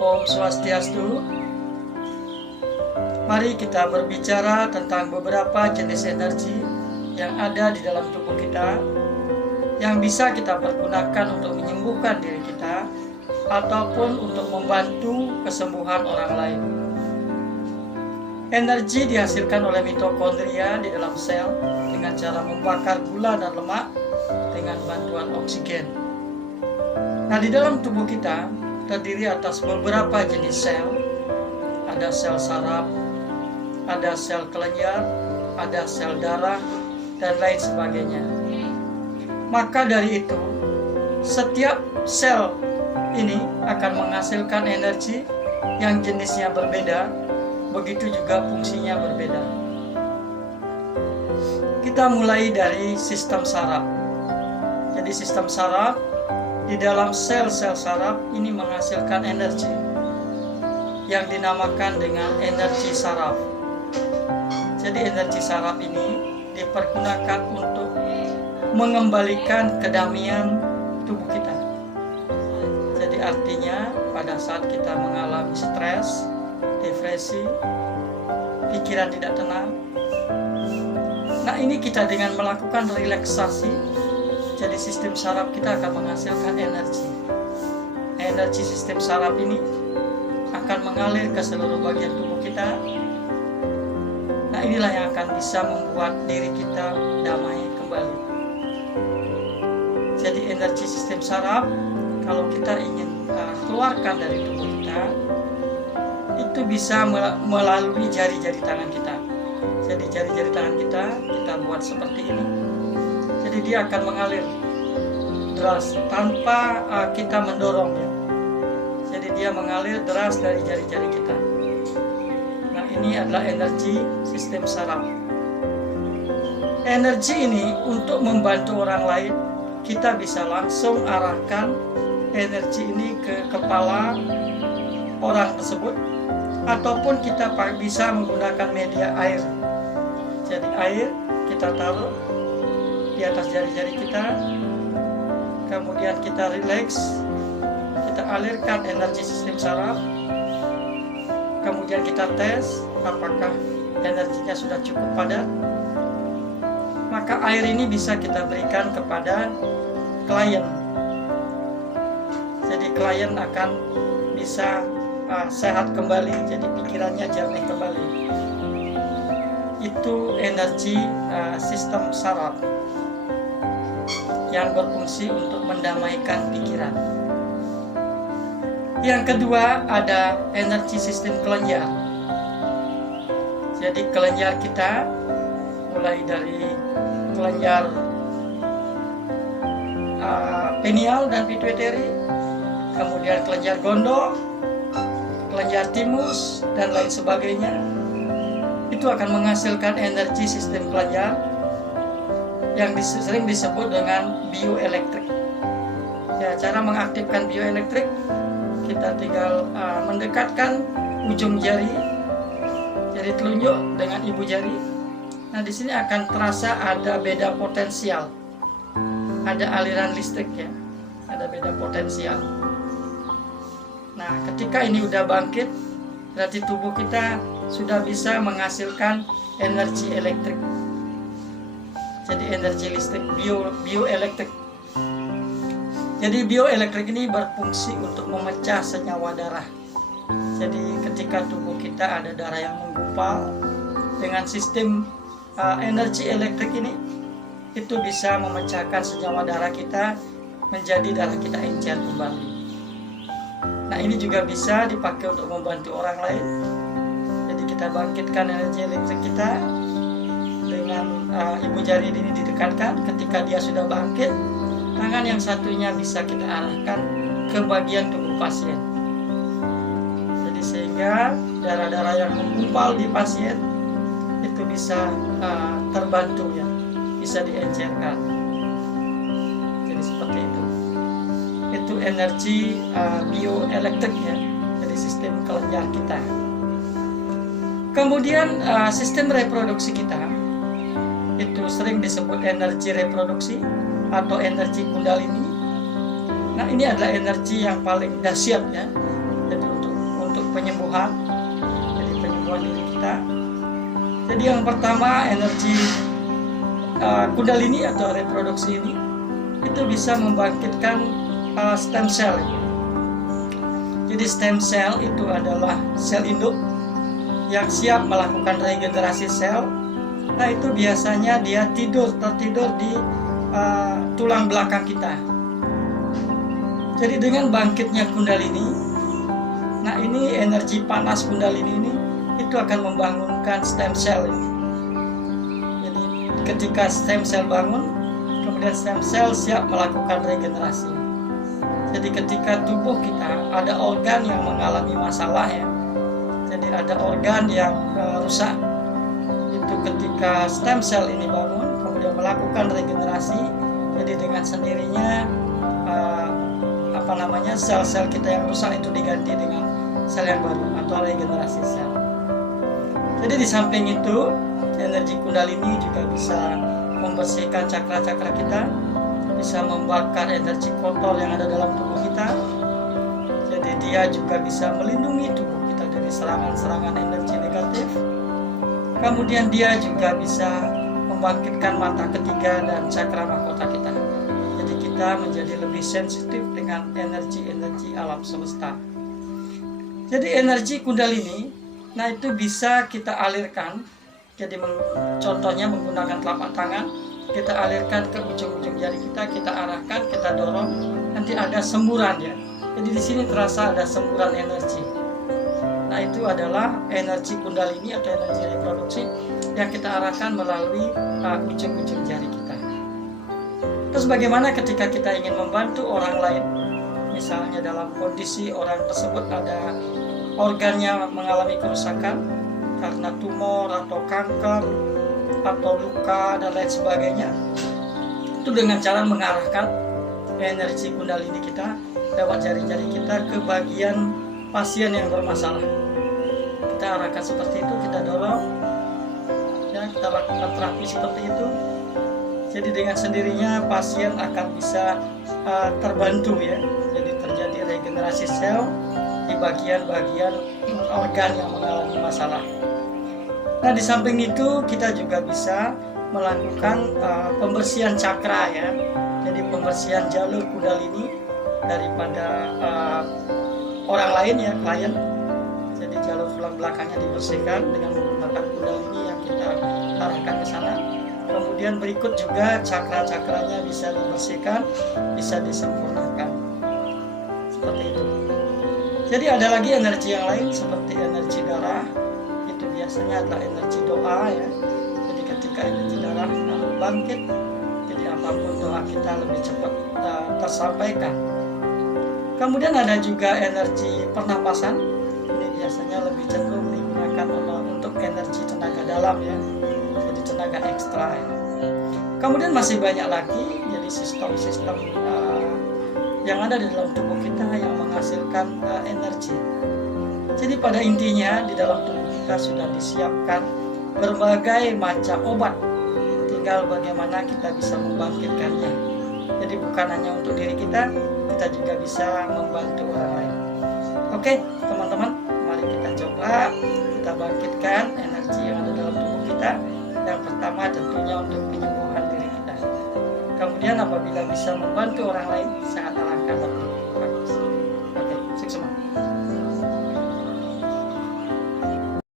Om Swastiastu. Mari kita berbicara tentang beberapa jenis energi yang ada di dalam tubuh kita, yang bisa kita pergunakan untuk menyembuhkan diri kita ataupun untuk membantu kesembuhan orang lain. Energi dihasilkan oleh mitokondria di dalam sel dengan cara membakar gula dan lemak dengan bantuan oksigen. Nah, di dalam tubuh kita terdiri atas beberapa jenis sel. Ada sel saraf, ada sel kelenjar, ada sel darah, dan lain sebagainya. Maka dari itu, setiap sel ini akan menghasilkan energi yang jenisnya berbeda, begitu juga fungsinya berbeda. Kita mulai dari sistem saraf. Jadi sistem saraf, di dalam sel-sel saraf ini menghasilkan energi yang dinamakan dengan energi saraf. Jadi energi saraf ini dipergunakan untuk mengembalikan kedamaian tubuh kita. Jadi artinya pada saat kita mengalami stres, depresi, pikiran tidak tenang, nah ini kita dengan melakukan relaksasi, jadi sistem saraf kita akan menghasilkan energi. Energi sistem saraf ini akan mengalir ke seluruh bagian tubuh kita. Nah inilah yang akan bisa membuat diri kita damai kembali. Jadi energi sistem saraf, kalau kita ingin keluarkan dari tubuh kita, itu bisa melalui jari-jari tangan kita. Jadi jari-jari tangan kita buat seperti ini. Jadi dia akan mengalir deras tanpa kita mendorongnya. Jadi dia mengalir deras dari jari-jari kita. Nah ini adalah energi sistem saraf. Energi ini untuk membantu orang lain, kita bisa langsung arahkan energi ini ke kepala orang tersebut, ataupun kita bisa menggunakan media air. Jadi air kita taruh di atas jari-jari kita, kemudian kita rileks, kita alirkan energi sistem saraf, kemudian kita tes apakah energinya sudah cukup padat. Maka air ini bisa kita berikan kepada klien. Jadi klien akan bisa sehat kembali, jadi pikirannya jernih kembali. Itu energi sistem saraf yang berfungsi untuk mendamaikan pikiran. Yang kedua ada energi sistem kelenjar. Jadi kelenjar kita mulai dari kelenjar pineal dan pituitary, kemudian kelenjar gondok, kelenjar timus, dan lain sebagainya. Itu akan menghasilkan energi sistem kelenjar yang sering disebut dengan bioelektrik. Ya, cara mengaktifkan bioelektrik, kita tinggal mendekatkan ujung jari telunjuk dengan ibu jari. Nah, di sini akan terasa ada beda potensial, ada aliran listrik ya, ada beda potensial. Nah, ketika ini udah bangkit, berarti tubuh kita sudah bisa menghasilkan energi elektrik. Jadi energi listrik, bioelektrik. Jadi bioelektrik ini berfungsi untuk memecah senyawa darah. Jadi ketika tubuh kita ada darah yang menggumpal, dengan sistem energi elektrik ini, itu bisa memecahkan senyawa darah kita menjadi darah kita encer kembali. Nah ini juga bisa dipakai untuk membantu orang lain. Jadi kita bangkitkan energi elektrik kita dengan ibu jari ini didekatkan. Ketika dia sudah bangkit, tangan yang satunya bisa kita arahkan ke bagian tubuh pasien. Jadi sehingga darah-darah yang menggumpal di pasien itu bisa terbantu ya, bisa diencerkan. Jadi seperti itu. Itu energi bioelektrik ya, dari sistem kelenjar kita. Kemudian sistem reproduksi kita itu sering disebut energi reproduksi atau energi kundalini. Nah ini adalah energi yang paling dahsyat ya, jadi untuk penyembuhan, jadi penyembuhan diri kita. Jadi yang pertama, energi Kundalini atau reproduksi ini itu bisa membangkitkan stem cell. Jadi stem cell itu adalah sel induk yang siap melakukan regenerasi sel. Nah, itu biasanya dia tertidur di tulang belakang kita. Jadi dengan bangkitnya Kundalini, nah ini energi panas Kundalini ini itu akan membangunkan stem cell. Jadi ketika stem cell bangun, kemudian stem cell siap melakukan regenerasi. Jadi ketika tubuh kita ada organ yang mengalami masalah ya, jadi ada organ yang rusak, itu ketika stem cell ini bangun kemudian melakukan regenerasi, jadi dengan sendirinya sel-sel kita yang rusak itu diganti dengan sel yang baru atau regenerasi sel. Jadi di samping itu, energi Kundalini juga bisa membersihkan cakra-cakra kita, bisa membakar energi kotor yang ada dalam tubuh kita. Jadi dia juga bisa melindungi tubuh kita dari serangan-serangan energi negatif. Kemudian dia juga bisa membangkitkan mata ketiga dan cakra mahkota kita. Jadi kita menjadi lebih sensitif dengan energi-energi alam semesta. Jadi energi Kundalini, nah itu bisa kita alirkan. Jadi contohnya menggunakan telapak tangan, kita alirkan ke ujung-ujung jari kita arahkan, kita dorong, nanti ada semburan ya. Jadi di sini terasa ada semburan energi. Nah itu adalah energi Kundalini atau energi reproduksi yang kita arahkan melalui ujung-ujung jari kita. Terus bagaimana ketika kita ingin membantu orang lain, misalnya dalam kondisi orang tersebut ada organnya mengalami kerusakan karena tumor atau kanker atau luka dan lain sebagainya, itu dengan cara mengarahkan energi Kundalini kita lewat jari-jari kita ke bagian pasien yang bermasalah. Kita arahkan seperti itu, kita dorong ya, kita lakukan terapi seperti itu. Jadi dengan sendirinya pasien akan bisa terbantu ya. Jadi terjadi regenerasi sel di bagian-bagian organ yang mengalami masalah. Nah di samping itu kita juga bisa melakukan pembersihan cakra ya. Jadi pembersihan jalur Kundalini daripada orang lain ya, klien. Jadi jalur tulang belakangnya dibersihkan dengan menggunakan Kundalini yang kita arahkan ke sana. Kemudian berikut juga cakra-cakranya bisa dibersihkan, bisa disempurnakan. Seperti itu. Jadi ada lagi energi yang lain seperti energi darah. Itu biasanya adalah energi doa ya. Jadi ketika energi darah bangkit, jadi apapun doa kita lebih cepat tersampaikan. Kemudian ada juga energi pernapasan. Ini biasanya lebih cenderung digunakan untuk energi tenaga dalam ya. Jadi tenaga ekstra ya. Kemudian masih banyak lagi jadi sistem-sistem yang ada di dalam tubuh kita yang menghasilkan energi. Jadi pada intinya di dalam tubuh kita sudah disiapkan berbagai macam obat, tinggal bagaimana kita bisa membangkitkannya. Jadi bukan hanya untuk diri kita, kita juga bisa membantu orang lain. Oke teman-teman, mari kita coba kita bangkitkan energi yang ada dalam tubuh kita. Yang pertama tentunya untuk penyembuhan diri kita. Kemudian apabila bisa membantu orang lain, sangat alangkah baiknya.